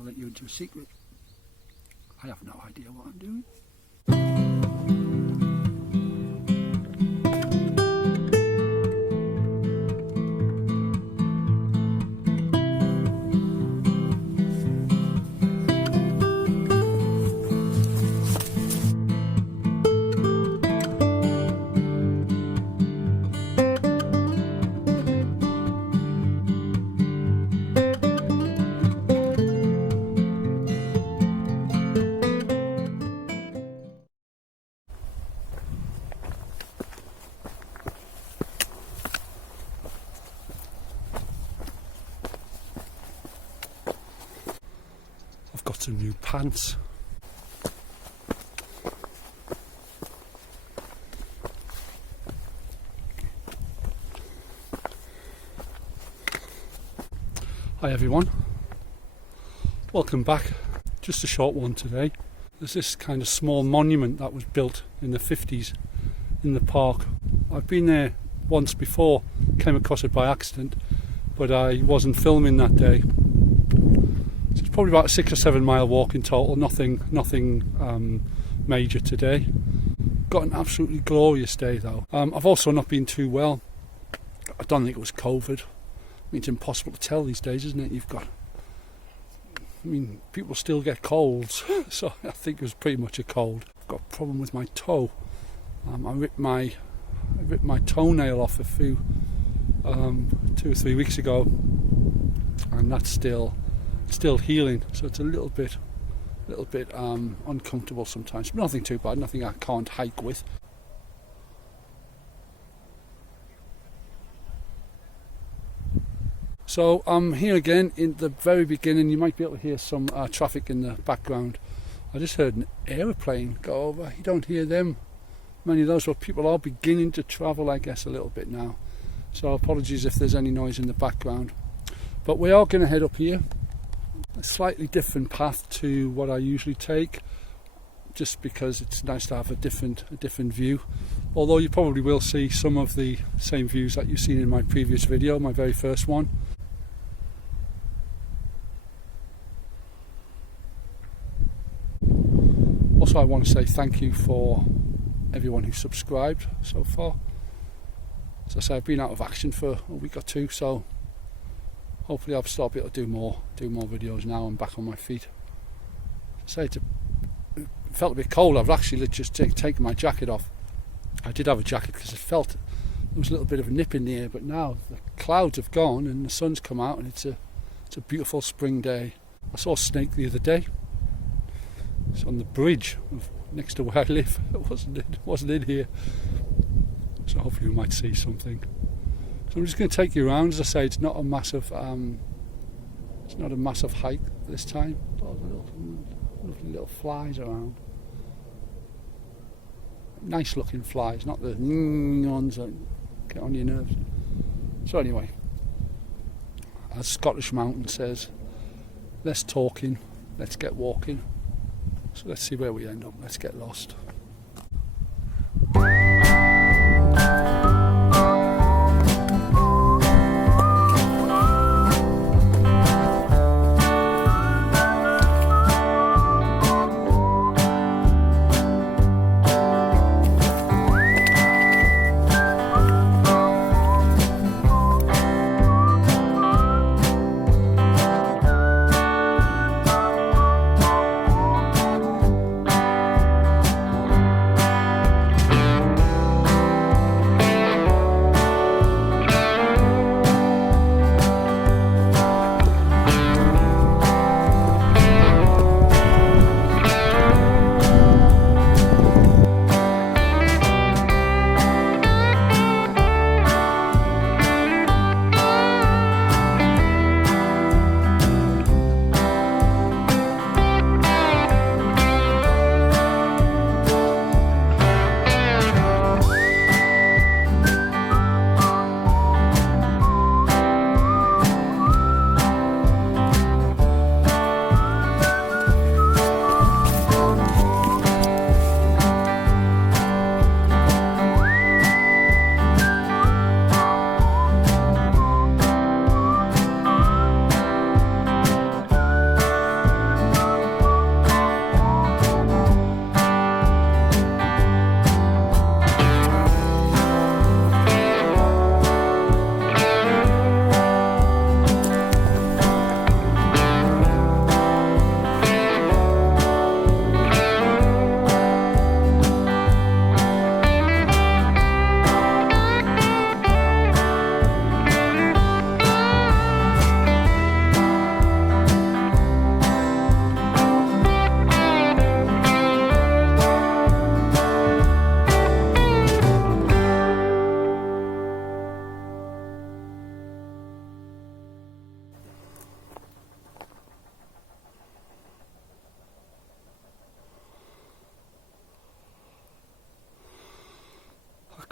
I'll let you into a secret. I have no idea what I'm doing. I've got some new pants. Hi everyone, welcome back. Just a short one today. There's this kind of small monument that was built in the 50s in the park. I've been there once before, came across it by accident, but I wasn't filming that day. So it's probably about a 6 or 7 mile walk in total, nothing major today. Got an absolutely glorious day though. I've also not been too well. I don't think it was COVID. I mean, it's impossible to tell these days, isn't it? People still get colds, so I think it was pretty much a cold. I've got a problem with my toe. I ripped my toenail off 2 or 3 weeks ago, and that's still healing. So it's a little bit uncomfortable sometimes. But nothing too bad. Nothing I can't hike with. So I'm here again in the very beginning. You might be able to hear some traffic in the background. I just heard an aeroplane go over. You don't hear them, many of those, but people are beginning to travel, I guess, a little bit now. So apologies if there's any noise in the background. But we are going to head up here. A slightly different path to what I usually take, just because it's nice to have a different view. Although you probably will see some of the same views that you've seen in my previous video, my very first one. Also, I want to say thank you for everyone who's subscribed so far. As I say, I've been out of action for a week or two, so hopefully I'll start able to do more videos now. I'm back on my feet. As I say, it felt a bit cold. I've actually just taken my jacket off. I did have a jacket because it felt there was a little bit of a nip in the air, but now the clouds have gone and the sun's come out, and it's a beautiful spring day. I saw a snake the other day. It's on the bridge next to where I live. It wasn't in here. So hopefully we might see something. So I'm just going to take you around. As I say, it's not a massive hike this time. Lovely little flies around. Nice looking flies, not the ones that get on your nerves. So anyway, as Scottish Mountain says, less talking, let's get walking. So let's see where we end up. Let's get lost.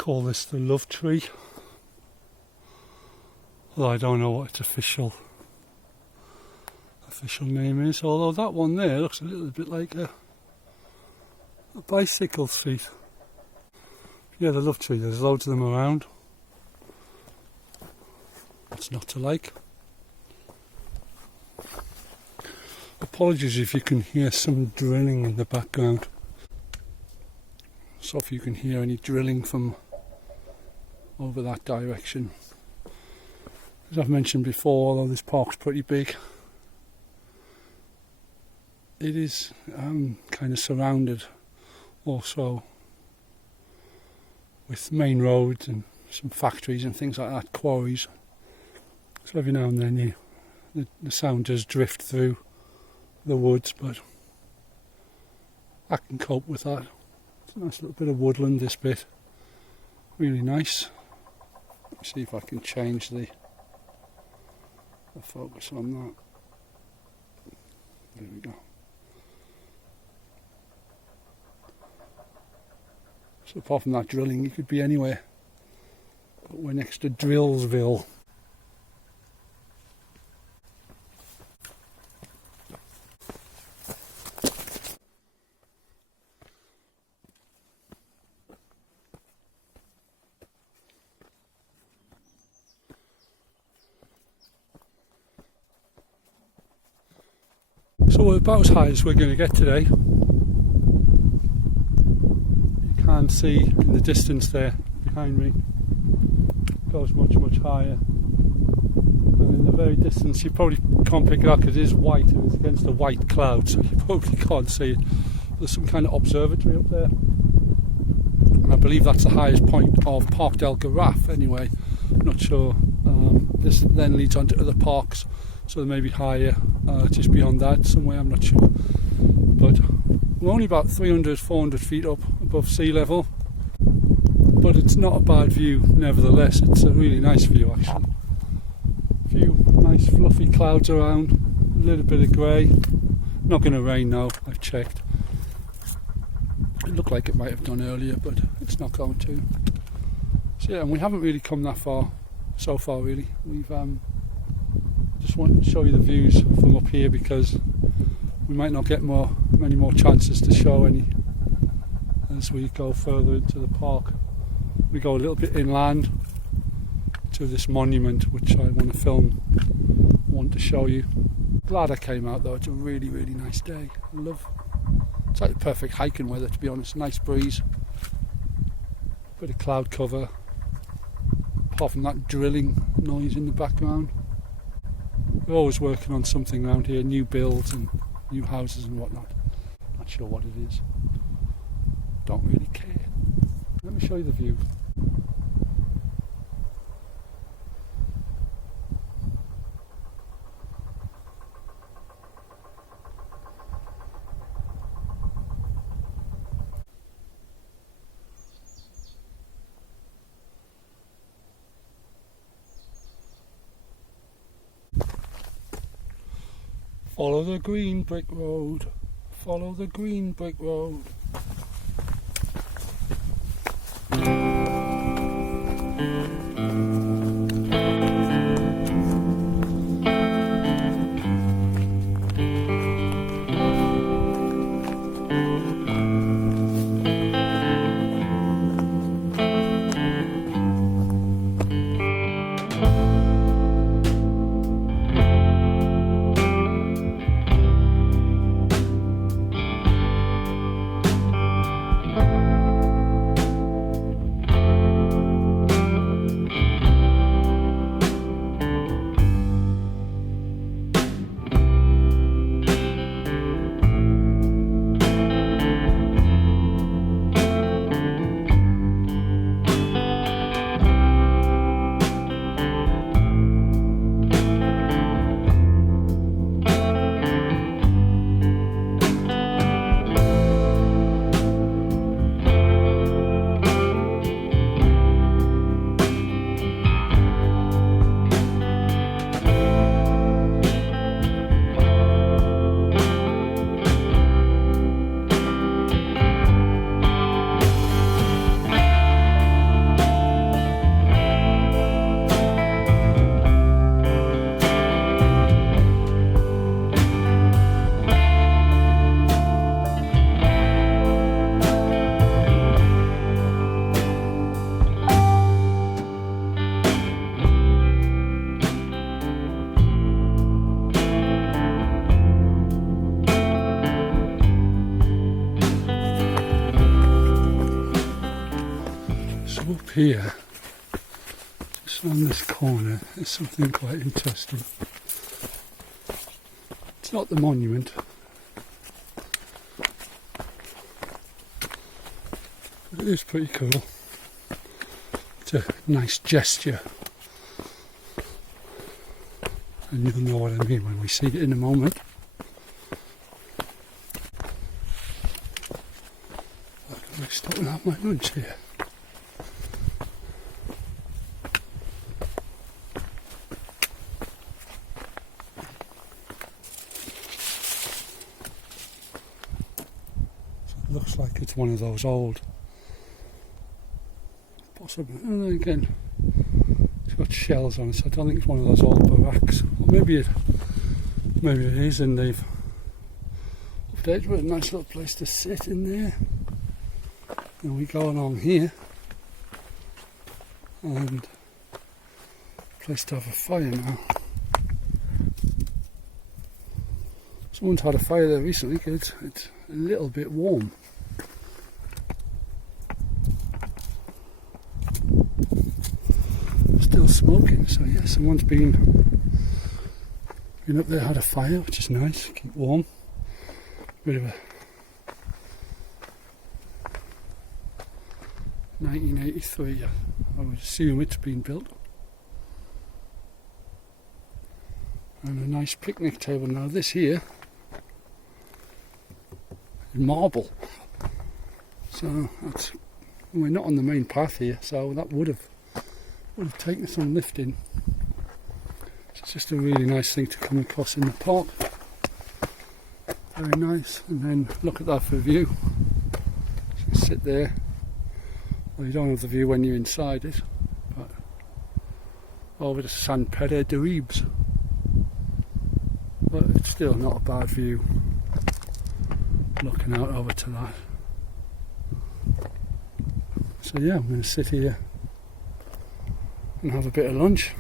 call this the love tree. Although I don't know what its official name is. Although that one there looks a little bit like a bicycle seat. Yeah, the love tree, there's loads of them around. What's not to like? Apologies if you can hear some drilling in the background. So if you can hear any drilling from over that direction. As I've mentioned before, although this park's pretty big, it is kind of surrounded also with main roads and some factories and things like that, quarries. So every now and then the sound does drift through the woods, but I can cope with that. It's a nice little bit of woodland, this bit. Really nice. Let's see if I can change the focus on that. There we go. So apart from that drilling, you could be anywhere. But we're next to Drillsville. So we're about as high as we're going to get today. You can see in the distance there behind me, it goes much higher. And in the very distance, you probably can't pick it up because it is white and it's against a white cloud, so you probably can't see it. There's some kind of observatory up there. And I believe that's the highest point of Parc del Garraf anyway. I'm not sure. This then leads on to other parks, so they may be higher just beyond that somewhere, I'm not sure. But we're only about 300-400 feet up above sea level, but it's not a bad view nevertheless. It's a really nice view actually. A few nice fluffy clouds around, a little bit of grey. Not going to rain now, I've checked. It looked like it might have done earlier, but it's not going to. So yeah, and we haven't really come that far so far really. We've just wanted to show you the views from up here because we might not get many more chances to show any as we go further into the park. We go a little bit inland to this monument which I want to film, want to show you. Glad I came out though, it's a really nice day. It's like the perfect hiking weather to be honest, nice breeze, bit of cloud cover, apart from that drilling noise in the background. We're always working on something around here, new builds and new houses and whatnot. Not sure what it is. Don't really care. Let me show you the view. Follow the green brick road, follow the green brick road. here, just on this corner, there's something quite interesting. It's not the monument, but it is pretty cool. It's a nice gesture, and you'll know what I mean when we see it in a moment. I'm going to stop and have my lunch here. Looks like it's one of those old, possibly, and then again it's got shells on it, so I don't think it's one of those old barracks, or maybe it is, and they've updated with a nice little place to sit in there. And we go along here, and a place to have a fire now. Someone's had a fire there recently because it's a little bit warm. Still smoking, so yeah, someone's been up there, had a fire, which is nice, keep warm. Bit of a 1983, I would assume it's been built. And a nice picnic table. Now this here marble, so that's, we're not on the main path here, so that would have taken some lifting. It's just a really nice thing to come across in the park. Very nice. And then look at that for a view. You can sit there. Well, you don't have the view when you're inside it, but over to San Pere de Ribes, but it's still not a bad view. Looking out over to that. So yeah, I'm going to sit here and have a bit of lunch.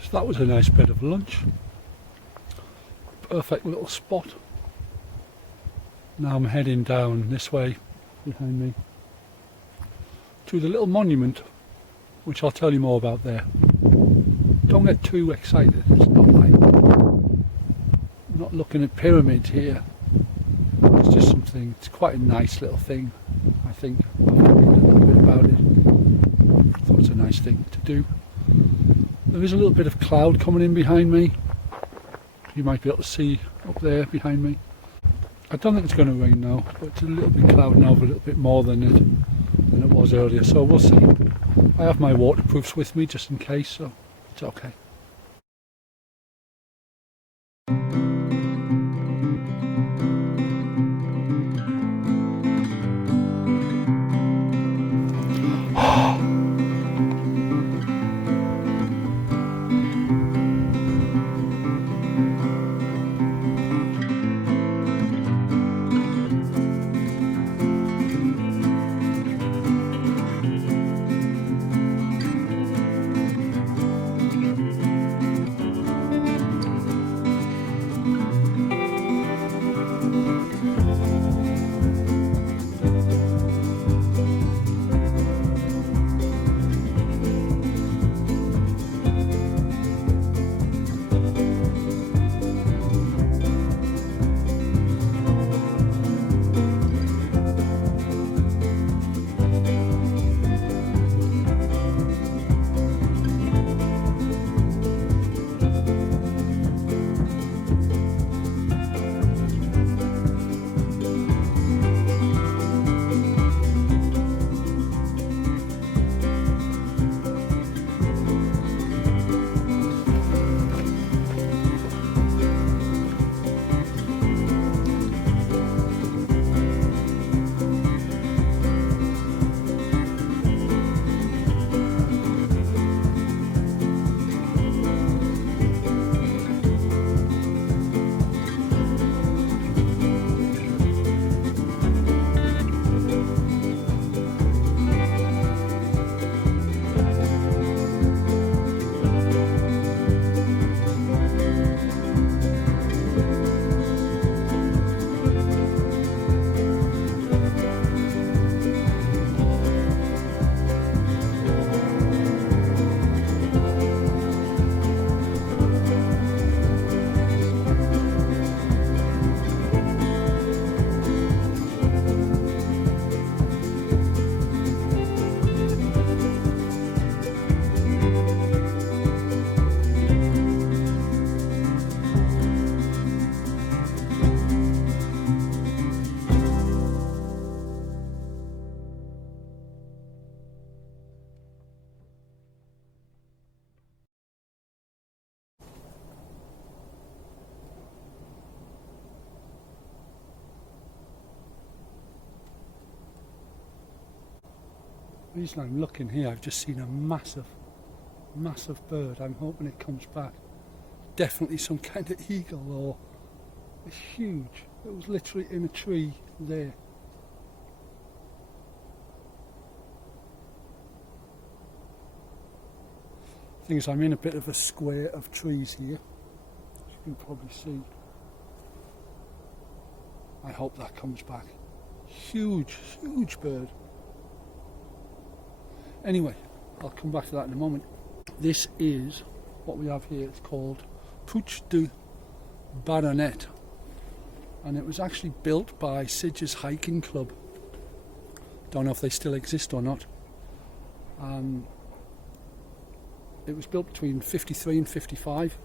So that was a nice bit of lunch. Perfect little spot. Now I'm heading down this way behind me to the little monument, which I'll tell you more about there. Don't get too excited, it's not like, I'm not looking at pyramids here. It's just something, it's quite a nice little thing, I think. I'll read a little bit about it. nice thing to do. There is a little bit of cloud coming in behind me. You might be able to see up there behind me. I don't think it's going to rain now, but it's a little bit cloudy now, a little bit more than it was earlier, so we'll see. I have my waterproofs with me just in case, so it's okay. The reason I'm looking here, I've just seen a massive bird. I'm hoping it comes back. Definitely some kind of eagle, or it's huge. It was literally in a tree there. The thing is, I'm in a bit of a square of trees here, as you can probably see. I hope that comes back. Huge bird. Anyway, I'll come back to that in a moment. This is what we have here. It's called Puig de Boronet, and it was actually built by Sitges Hiking Club. Don't know if they still exist or not. It was built between 53 and 55.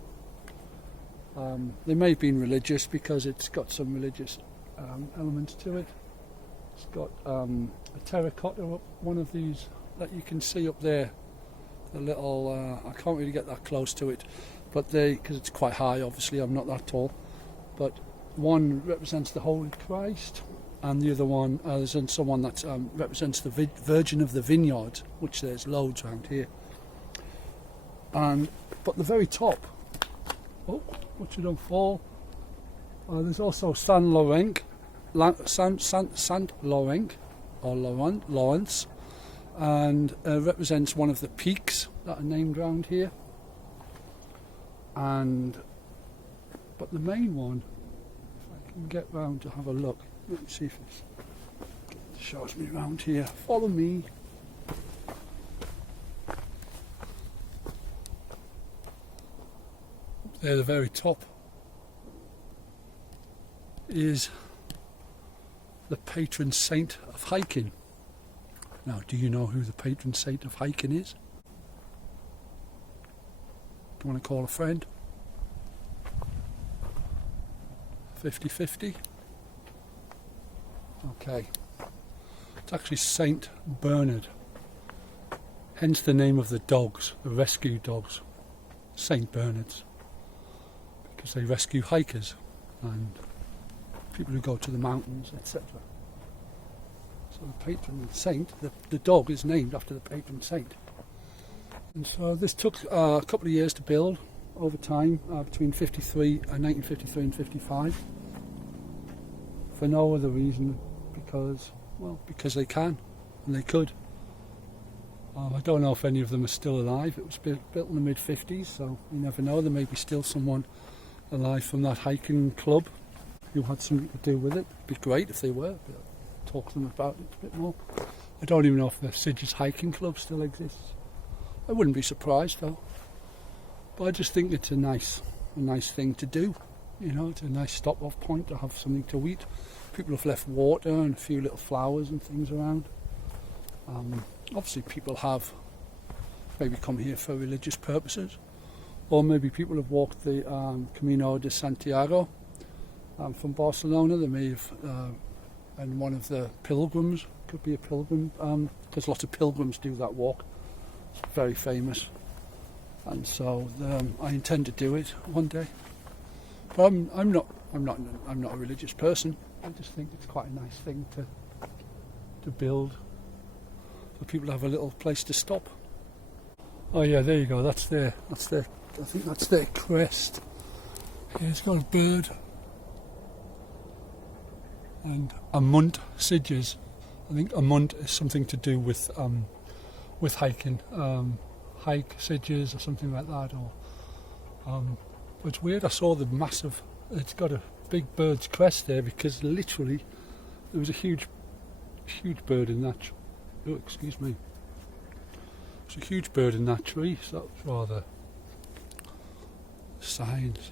They may have been religious because it's got some religious elements to it. It's got a terracotta up, one of these that you can see up there. The little, I can't really get that close to it, but because it's quite high, obviously I'm not that tall. But one represents the Holy Christ, and the other one is someone that represents the Virgin of the Vineyard, which there's loads around here. But the very top, oh, watch it don't fall. There's also Saint Laurent, or Lawrence, and represents one of the peaks that are named around here. But the main one, if I can get round to have a look, let me see if it shows me around here. Follow me. There, the very top is the patron saint of hiking. Now, do you know who the patron saint of hiking is? you want to call a friend. 50-50. Okay. It's actually Saint Bernard. Hence the name of the dogs, the rescue dogs. Saint Bernards. Because they rescue hikers and people who go to the mountains, etc. So the patron saint, the dog is named after the patron saint. And so this took a couple of years to build over time, between 1953 and 55. For no other reason, because they can, and they could. I don't know if any of them are still alive. It was built in the mid-50s, so you never know. There may be still someone alive from that hiking club who had something to do with it. It'd be great if they were. Talk to them about it a bit more. I don't even know if the Sitges hiking club still exists. I wouldn't be surprised though. But I just think it's a nice thing to do. You know, it's a nice stop-off point to have something to eat. People have left water and a few little flowers and things around. Obviously people have maybe come here for religious purposes, or maybe people have walked the Camino de Santiago from Barcelona. They may have, and one of the pilgrims, could be a pilgrim, because lots of pilgrims do that walk. It's very famous, and so I intend to do it one day. But I'm not a religious person. I just think it's quite a nice thing to build, for people to have a little place to stop. Oh yeah, there you go. That's their. I think that's their crest. Yeah, it's got a bird. And Amunt Sitges. I think Amunt is something to do with hiking, hike Sitges or something like that. Or it's weird. I saw the massive. It's got a big bird's crest there because literally there was a huge bird in that. Oh, excuse me. There's a huge bird in that tree, so that was rather signs.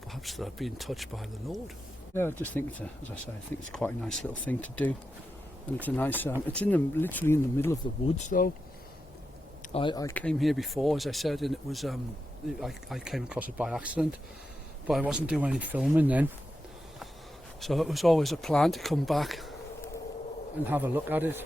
Perhaps that I've been touched by the Lord. Yeah, I just think as I say, I think it's quite a nice little thing to do, and it's a nice. It's literally in the middle of the woods, though. I came here before, as I said, and it was I came across it by accident, but I wasn't doing any filming then, so it was always a plan to come back and have a look at it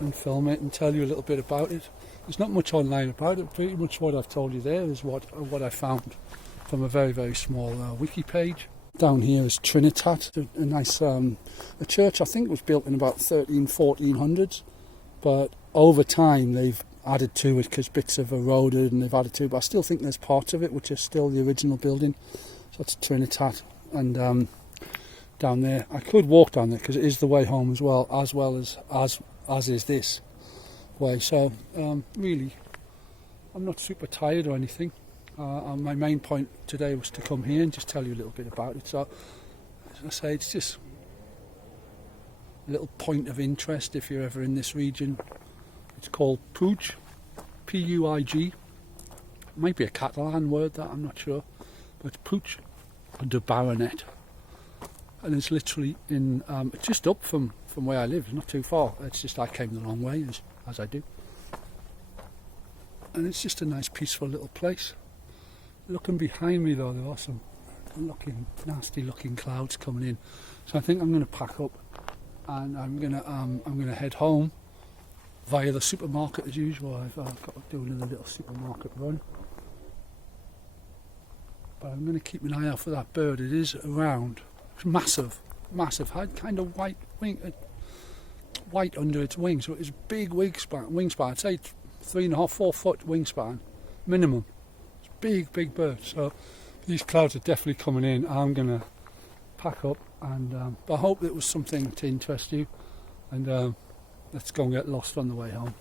and film it and tell you a little bit about it. There's not much online about it. Pretty much what I've told you there is what I found from a very, very small wiki page. Down here is Trinitat, a nice a church. I think it was built in about 1400s, but over time they've added to it because bits have eroded and they've added to it, but I still think there's parts of it which are still the original building. So that's Trinitat, and down there I could walk down there because it is the way home as well as is this way. So really I'm not super tired or anything. My main point today was to come here and just tell you a little bit about it. So, as I say, it's just a little point of interest if you're ever in this region. It's called Puig, P-U-I-G. It might be a Catalan word, that I'm not sure, but it's Puig de Boronet, and it's literally in just up from where I live. It's not too far. It's just I came the long way as I do, and it's just a nice, peaceful little place. Looking behind me though, there are some nasty looking clouds coming in, so I think I'm going to pack up and I'm going to head home via the supermarket as usual. I've got to do another little supermarket run, but I'm going to keep an eye out for that bird. It is around. It's massive, had kind of white under its wing, so it's a big wingspan. I'd say 3.5, 4 foot wingspan minimum. Big bird. So these clouds are definitely coming in. I'm going to pack up, and I hope it was something to interest you, and let's go and get lost on the way home.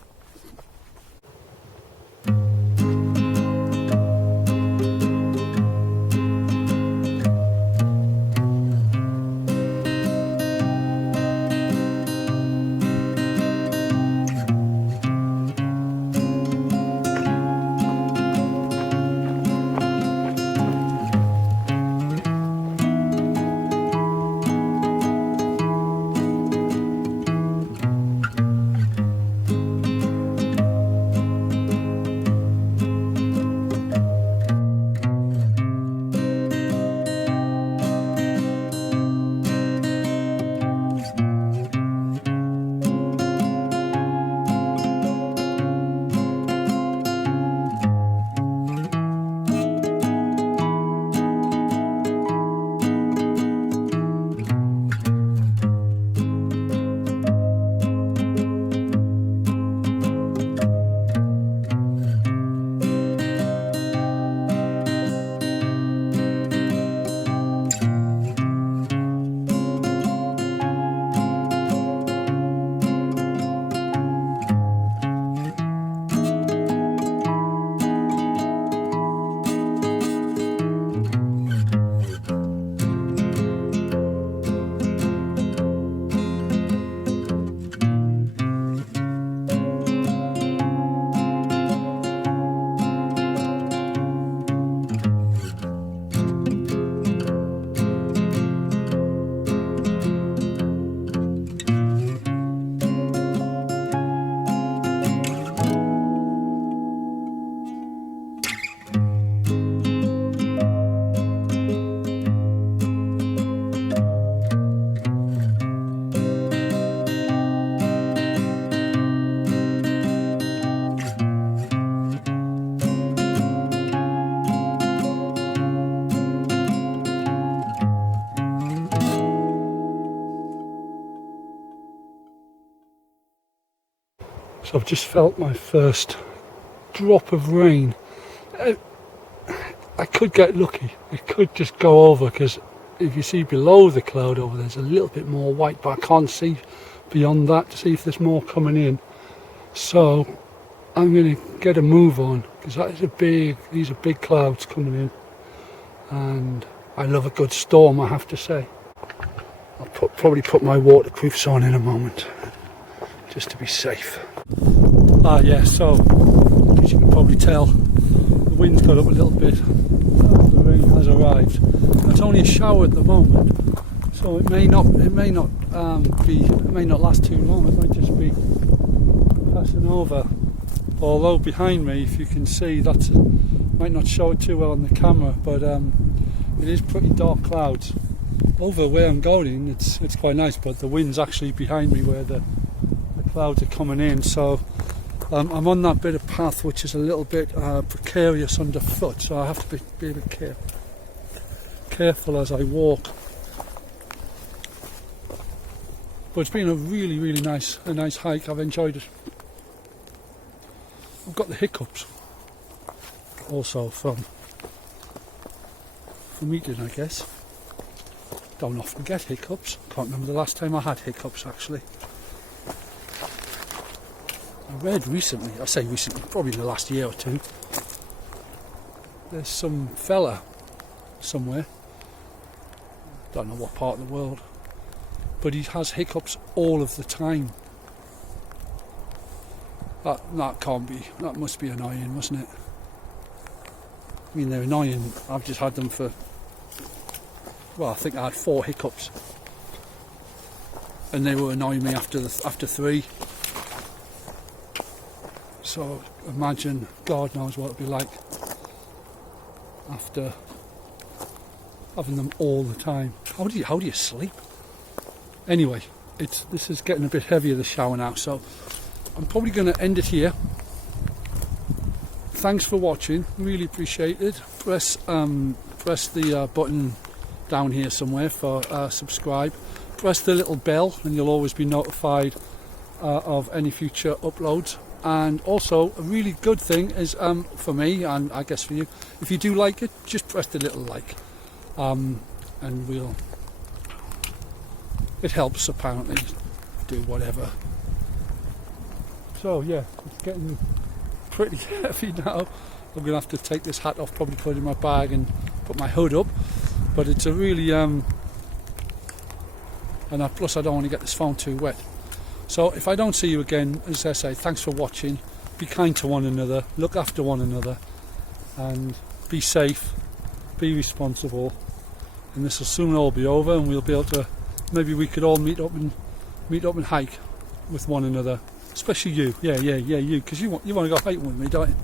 So I've just felt my first drop of rain. I could get lucky. It could just go over, because if you see below the cloud over there's a little bit more white, but I can't see beyond that to see if there's more coming in. So I'm going to get a move on, because these are big clouds coming in, and I love a good storm, I have to say. I'll probably put my waterproofs on in a moment, just to be safe. Yeah, so as you can probably tell, the wind's got up a little bit. The rain has arrived. It's only a shower at the moment, so it may not last too long. It might just be passing over. Although behind me, if you can see, might not show it too well on the camera, but it is pretty dark clouds. Over where I'm going, it's quite nice, but the wind's actually behind me where the clouds are coming in. So I'm on that bit of path which is a little bit precarious underfoot, so I have to be a bit careful as I walk. But it's been a really nice hike. I've enjoyed it. I've got the hiccups also from eating, I guess. Don't often get hiccups. Can't remember the last time I had hiccups, actually. I read recently, I say recently, probably the last year or two, there's some fella somewhere, don't know what part of the world, but he has hiccups all of the time. That must be annoying, mustn't it? I mean, they're annoying. I've just had them for, I think I had 4 hiccups, and they were annoying me after 3. So imagine, God knows what it'd be like after having them all the time. How do you sleep? Anyway, this is getting a bit heavier, the shower now, so I'm probably going to end it here. Thanks for watching, really appreciate it. Press the button down here somewhere for subscribe. Press the little bell and you'll always be notified of any future uploads. And also a really good thing is, for me and I guess for you, if you do like it, just press the little like, and it helps apparently do whatever. So yeah, it's getting pretty heavy now. I'm gonna have to take this hat off, probably put it in my bag and put my hood up, but it's a really plus I don't want to get this phone too wet. So if I don't see you again, as I say, thanks for watching. Be kind to one another, look after one another, and be safe, be responsible. And this will soon all be over, and we'll be able to, maybe we could all meet up and hike with one another. Especially you, yeah, you, because you want to go hiking with me, don't you?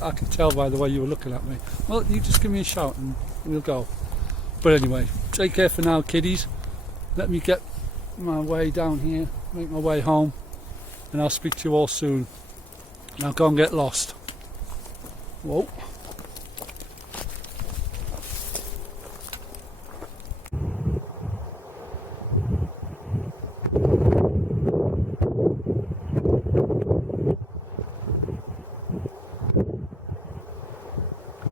I can tell by the way you were looking at me. Well, you just give me a shout and we'll go. But anyway, take care for now, kiddies. Let me get my way down here, make my way home, and I'll speak to you all soon. Now go and get lost. Whoa.